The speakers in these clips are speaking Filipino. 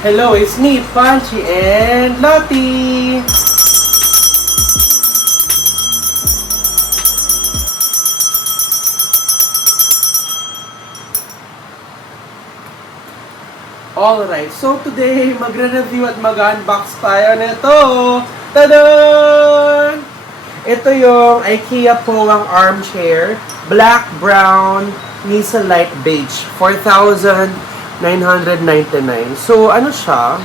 Hello, it's me, Punchy, and Lottie! Alright, so today, magre-review at mag-unbox tayo nito. Tadaan! Ito yung IKEA Powang Armchair, black, brown, Nisa light beige, 4,999. So, ano siya?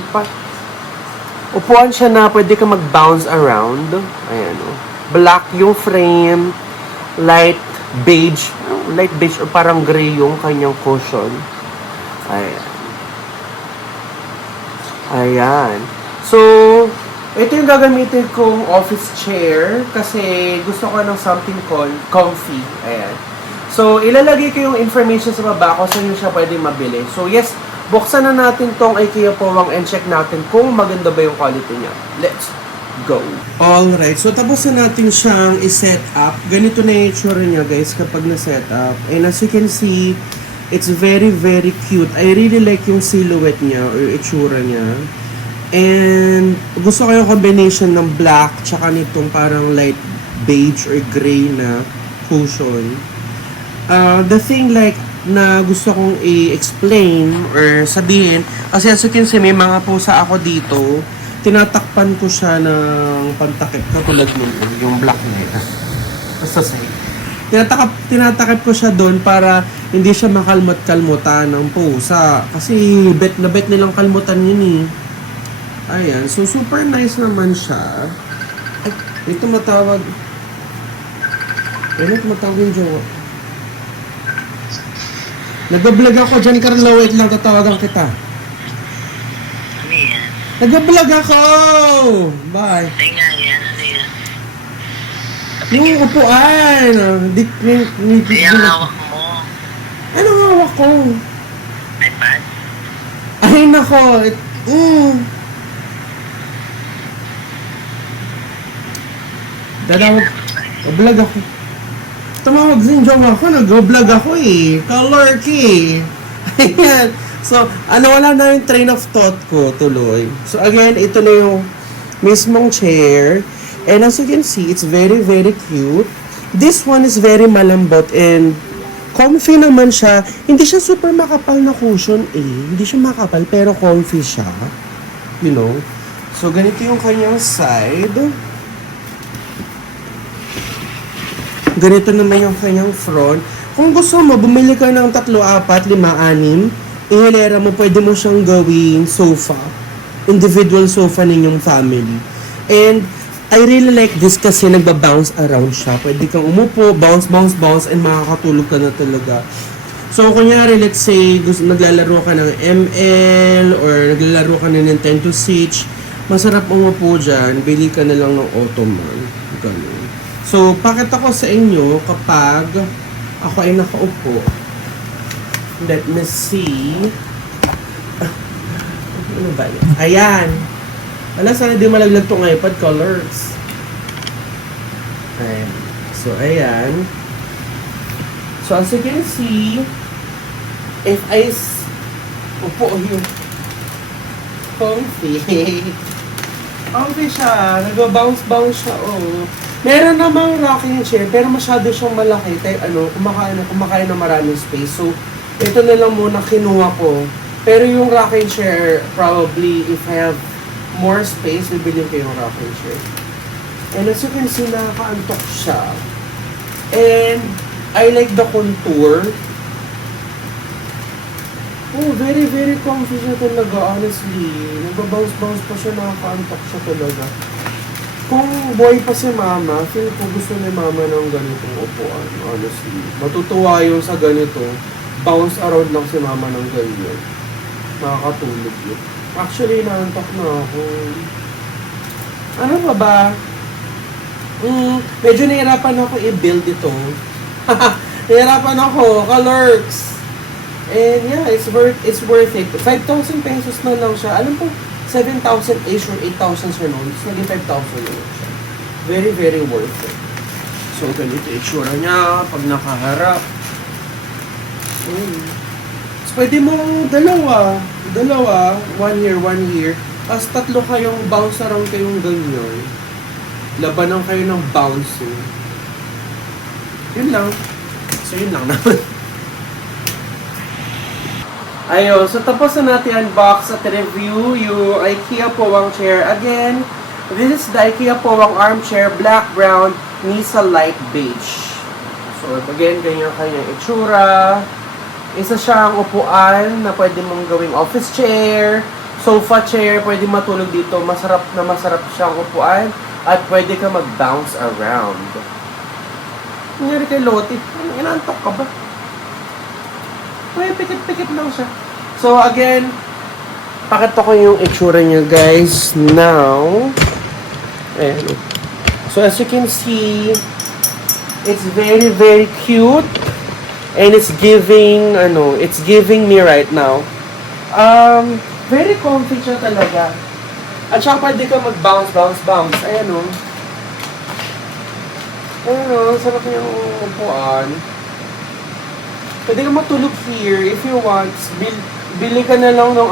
Upuan siya na pwede ka mag-bounce around. Ayan, oh. Black yung frame, light beige o parang gray yung kanyang cushion. Ayan. Ayan. So, ito yung gagamitin kong office chair kasi gusto ko ng something comfy. Ayan. So, ilalagay ko yung information sa baba kung saan nyo siya pwede mabili. So, yes, buksan na natin tong IKEA Powang and check natin kung maganda ba yung quality niya. Let's go! Alright, so tapos na natin siyang i-set up. Ganito na yung itsura niya, guys, kapag na-set up. And as you can see, it's very, very cute. I really like yung silhouette niya or itsura niya. And gusto ko yung combination ng black tsaka nitong parang light beige or gray na cushion. The thing like na gusto kong i-explain or sabihin, kasi as you can see, may mga pusa ako dito, tinatakpan ko siya ng pantakip, katulad nun, yung black na yun. Basta say. Tinatakip ko siya doon para hindi siya makalmot-kalmutan ng pusa. Kasi bet na bet nilang kalmutan yun eh. Ayan, so super nice naman siya. Ay, ito matawag. Ito matawag yung jowa. Nag-vlog ako dyan, Carlo. Wait lang, tatawagan kita. Ano yan? Nag-vlog ako! Bye. Ay nga yan, ano yan? Yung upuan. Ay, ang hawak mo. Ano hawak ko? iPad? Ay, nako. Dadawag. Vlog ako. Tumawag din jowa ako, nag-vlog ako eh. Ka-lurky. Ayan. So, wala na yung train of thought ko tuloy. So, again, ito na yung mismong chair. And as you can see, it's very, very cute. This one is very malambot and comfy naman siya. Hindi siya super makapal na cushion eh. Hindi siya makapal, pero comfy siya. You know? So, ganito yung kanyang side. Ganito naman yung kanyang front. Kung gusto mo, bumili ka ng 3, 4, 5, 6, ihilera mo, pwede mo siyang gawing sofa. Individual sofa ninyong family. And I really like this kasi nagba-bounce around siya. Pwede kang umupo, bounce, and makakatulog ka na talaga. So, kunyari, let's say, naglalaro ka ng ML or naglalaro ka ng Nintendo Switch, masarap umupo dyan, bili ka na lang ng Ottoman. Ganun. So, pakita ko sa inyo kapag ako ay nakaupo. Let me see. Ano ba yun? Ayan. Wala, sana di malaglag tong iPad colors. Ayan. So, ayan. So, as you can see, if I upo yung comfy. Comfy siya. Nag-bounce siya, oh. Meron namang rocking chair, pero masyado siyang malaki. Kumakain na maraming space. So, ito na lang muna kinuha ko. Pero yung rocking chair, probably, if I have more space, bibili ko yung rocking chair. And as you can see, nakaka-antok siya. And, I like the contour. Oh, very, very comfy siya talaga, honestly. Nagbabounce pa siya, nakaka-antok siya talaga. Kung boy pa si mama, feel ko gusto ni mama ng ganitong upuan, honestly. Matutuwa yung sa ganito. Bounce around lang si mama ng ganyan. Nakakatulog yun. Actually, naantok na ako. Ano pa ba? Medyo nahirapan ako i-build ito. Nahirapan ako, ka-lurks. And yeah, it's worth it. 5,000 pesos na lang siya. Alam ko, 7,000-ish or 8,000 sir noon. It's naging 5,000 na lang siya. Very, very worth it. So, ganito itsura niya pag nakaharap. Pwede mo dalawa, 1 year, 1 year. Tapos 3 kayong bounce around kayong ganyan. Labanan kayo ng bouncing. Yun lang. So, yun lang naman. Ayun, so tapos na natin unbox at review yung IKEA Powang chair. Again, this is the IKEA Powang armchair, black, brown, Nisa light beige. So, again, ganyan kanyang itsura. Isa siyang upuan na pwede mong gawing office chair, sofa chair, pwede matulog dito. Masarap siyang upuan at pwede ka mag-bounce around. Nangyari kay Lottie, inantok ka ba? May pikit-pikit lang siya. So again, pakita ko yung itsura niya guys now. Ayan. So as you can see, it's very very cute. And it's giving me right now. Very comfy siya talaga. At saka pwede ka mag-bounce. Ayan o. Sarap niyang upuan. Pwede ka matulog here if you want. Bili ka na lang ng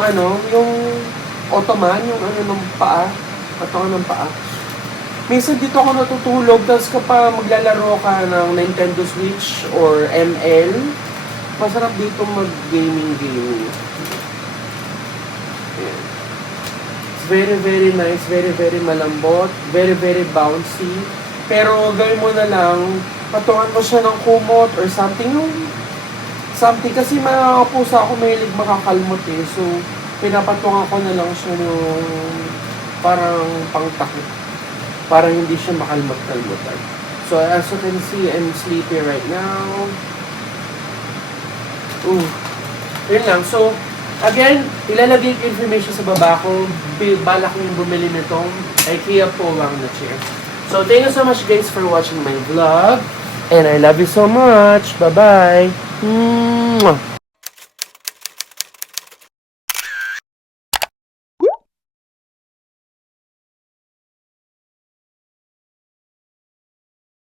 yung ottoman, yung ng paa. Patungan ng paa. Minsan dito ako natutulog, tapos kapag maglalaro ka ng Nintendo Switch or ML, masarap dito mag-gaming. Yeah. It's very, very nice, very, very malambot, very, very bouncy. Pero gawin mo na lang, patungan mo siya ng kumot or something. Kasi mga pusa ako mahilig makakalmot eh. So, pinapatungan ko na lang siya ng parang pangtakot. Para hindi siya makalmot-kalmutan. So, as you can see, I'm sleepy right now. Yun lang. So, again, ilalagay ko information sa baba ko. Balak kong bumili nitong IKEA Powang na chair. So, thank you so much guys for watching my vlog. And I love you so much. Bye-bye. Mwah.